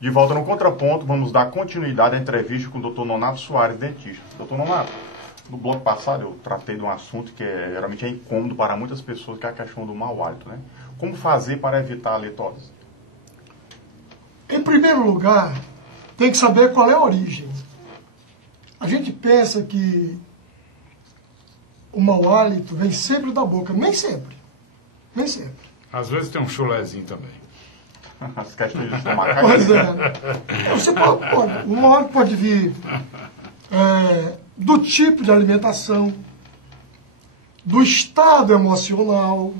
De volta no Contraponto, vamos dar continuidade à entrevista com o Dr. Nonato Soares, dentista. Dr. Nonato, no bloco passado eu tratei de um assunto que geralmente é incômodo para muitas pessoas, que é a questão do mau hálito, né? Como fazer para evitar a halitose? Em primeiro lugar, tem que saber qual é a origem. A gente pensa que o mau hálito vem sempre da boca. Nem sempre. Nem sempre. Às vezes tem um chulezinho também. As questões estomacais. Pois é. Você o mau hálito pode vir do tipo de alimentação, do estado emocional.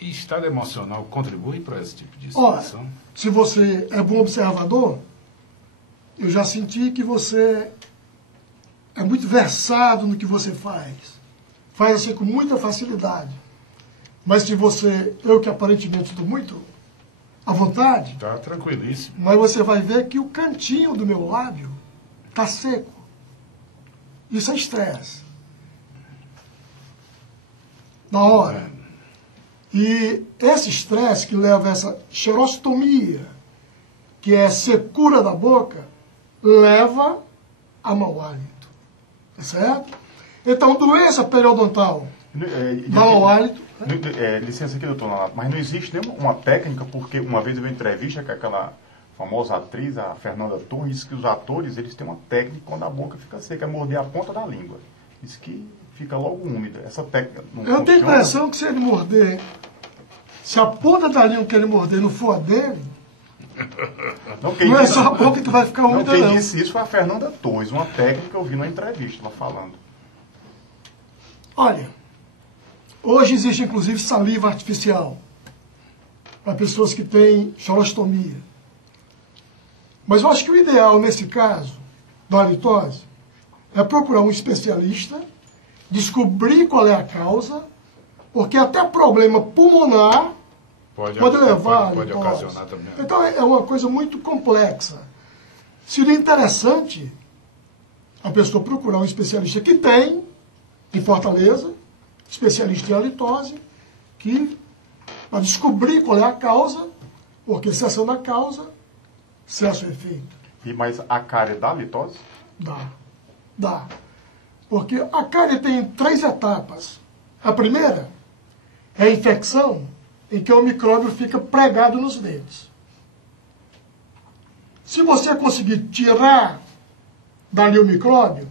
E estado emocional contribui para esse tipo de Olha, situação? se você é bom observador, eu já senti que você é muito versado no que você faz. Faz assim com muita facilidade. Mas se você, eu que aparentemente estou muito à vontade, Está tranquilíssimo. mas você vai ver que o cantinho do meu lábio está seco. Isso é estresse. Na hora. E esse estresse que leva a essa xerostomia, que é secura da boca, leva a mau hálito. Tá certo? Então, doença periodontal dá mau hálito. Licença aqui, doutor Nonato, mas não existe nenhuma técnica, porque uma vez eu vi uma entrevista com aquela famosa atriz, a Fernanda Torres, disse que os atores eles têm uma técnica quando a boca fica seca, é morder a ponta da língua. Diz que fica logo úmida. Essa técnica não Eu tenho a funciona? impressão que se ele morder, se a ponta da língua que ele morder não for a dele, não é só a boca que vai ficar úmida, Quem não. disse isso foi a Fernanda Torres, uma técnica que eu vi numa entrevista, ela falando. Olha, hoje existe inclusive saliva artificial para pessoas que têm xerostomia. Mas eu acho que o ideal nesse caso da halitose é procurar um especialista, descobrir qual é a causa, porque até problema pulmonar pode levar pode a halitose. ocasionar também. Então é uma coisa muito complexa. Seria interessante a pessoa procurar um especialista que tem, em Fortaleza, especialista em halitose, que para descobrir qual é a causa, porque cessando a causa, cessa o efeito. Mas a cárie dá halitose? Dá. Porque a cárie tem 3 etapas. A primeira é a infecção, em que o micróbio fica pregado nos dentes. Se você conseguir tirar dali o micróbio,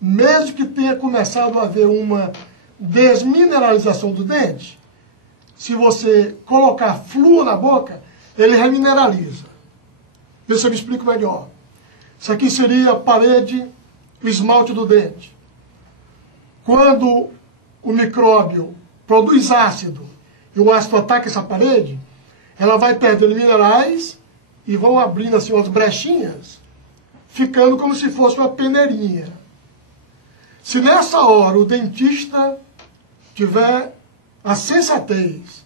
mesmo que tenha começado a haver uma desmineralização do dente, se você colocar flúor na boca, ele remineraliza. Vê se eu me explico melhor. Isso aqui seria a parede, o esmalte do dente. Quando o micróbio produz ácido e o ácido ataca essa parede, ela vai perdendo minerais e vão abrindo assim umas brechinhas, ficando como se fosse uma peneirinha. Se nessa hora o dentista tiver a sensatez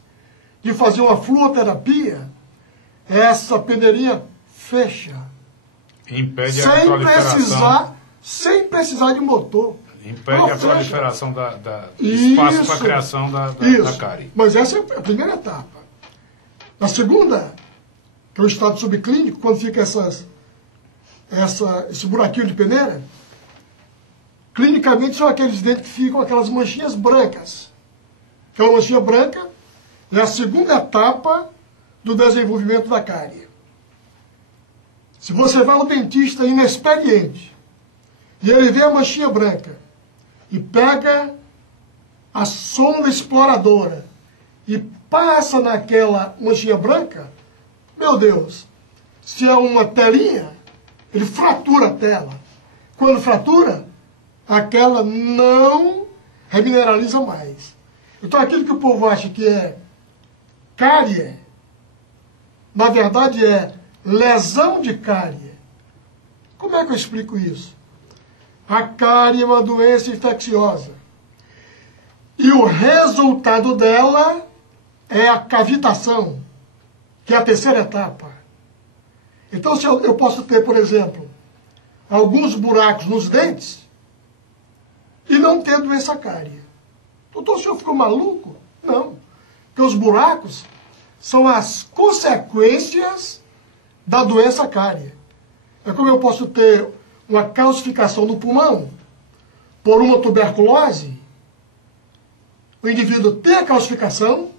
de fazer uma fluoterapia, essa peneirinha fecha. Impede a proliferação. Sem precisar de motor. Impede a proliferação espaço para a criação da cárie. Mas essa é a primeira etapa. A segunda, que é o estado subclínico, quando fica esse buraquinho de peneira, clinicamente são aqueles dentes que ficam aquelas manchinhas brancas. Aquela manchinha branca é a segunda etapa do desenvolvimento da cárie. Se você vai ao dentista inexperiente e ele vê a manchinha branca e pega a sonda exploradora e passa naquela manchinha branca, meu Deus, se é uma telinha, ele fratura a tela. Quando fratura, aquela não remineraliza mais. Então aquilo que o povo acha que é cárie, na verdade é lesão de cárie. Como é que eu explico isso? A cárie é uma doença infecciosa. E o resultado dela é a cavitação, que é a terceira etapa. Então, se eu posso ter, por exemplo, alguns buracos nos dentes e não ter doença cárie. Doutor, o senhor ficou maluco? Não. Porque os buracos são as consequências da doença cárie. É como eu posso ter uma calcificação do pulmão por uma tuberculose. O indivíduo tem a calcificação,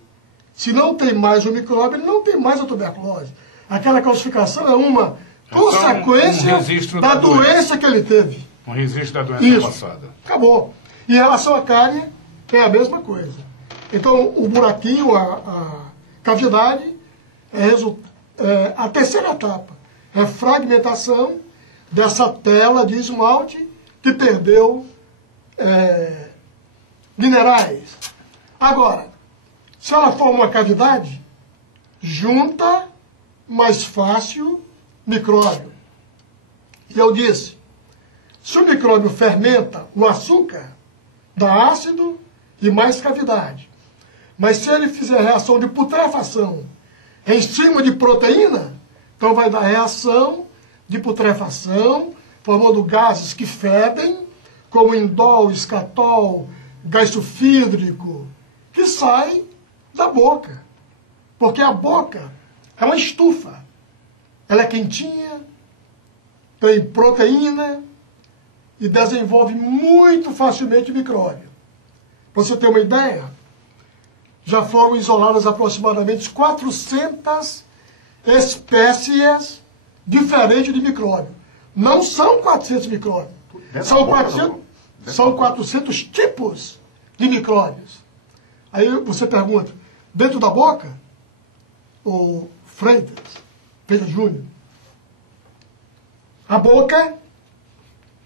se não tem mais o micróbio, ele não tem mais a tuberculose. Aquela calcificação é uma consequência da doença que ele teve. Um registro da doença passada. Acabou. Em relação à cárie, é a mesma coisa. Então, o buraquinho, a cavidade, é a terceira etapa. É fragmentação dessa tela de esmalte que perdeu minerais. Agora, se ela for uma cavidade, junta mais fácil micróbio. E eu disse, se o micróbio fermenta o açúcar, dá ácido e mais cavidade. Mas se ele fizer reação de putrefação em cima de proteína, então vai dar reação de putrefação, formando gases que fedem, como indol, escatol, gás sulfídrico, que sai da boca. Porque a boca é uma estufa. Ela é quentinha, tem proteína e desenvolve muito facilmente micróbio. Para você ter uma ideia, já foram isoladas aproximadamente 400 espécies diferentes de micróbio. Não são 400 micróbios. São 400 tipos de micróbios. Aí você pergunta, dentro da boca? O Freitas Júnior. A boca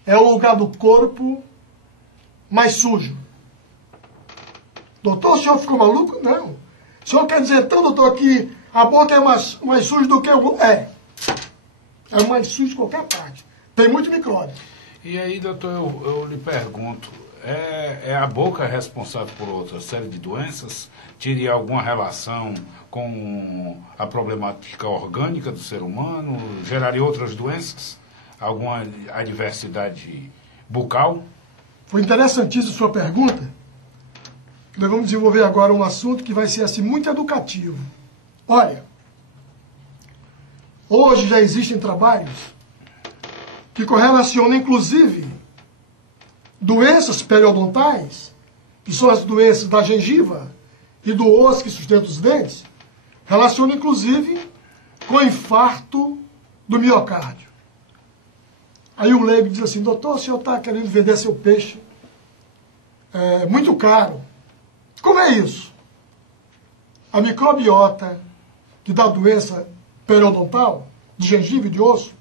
é o lugar do corpo mais sujo. Doutor, o senhor ficou maluco? Não. O senhor quer dizer então, doutor, que a boca é mais suja do que o... É mais sujo de qualquer parte. Tem muito micróbio. E aí, doutor, eu lhe pergunto, a boca responsável por outra série de doenças? Teria alguma relação com a problemática orgânica do ser humano? Geraria outras doenças? Alguma adversidade bucal? Foi interessantíssima a sua pergunta. Nós vamos desenvolver agora um assunto que vai ser assim, muito educativo. Olha, hoje já existem trabalhos que correlacionam, inclusive, doenças periodontais, que são as doenças da gengiva e do osso que sustenta os dentes, relacionam, inclusive, com infarto do miocárdio. Aí o leigo diz assim, doutor, o senhor está querendo vender seu peixe muito caro. Como é isso? A microbiota que dá doença periodontal, de gengiva e de osso,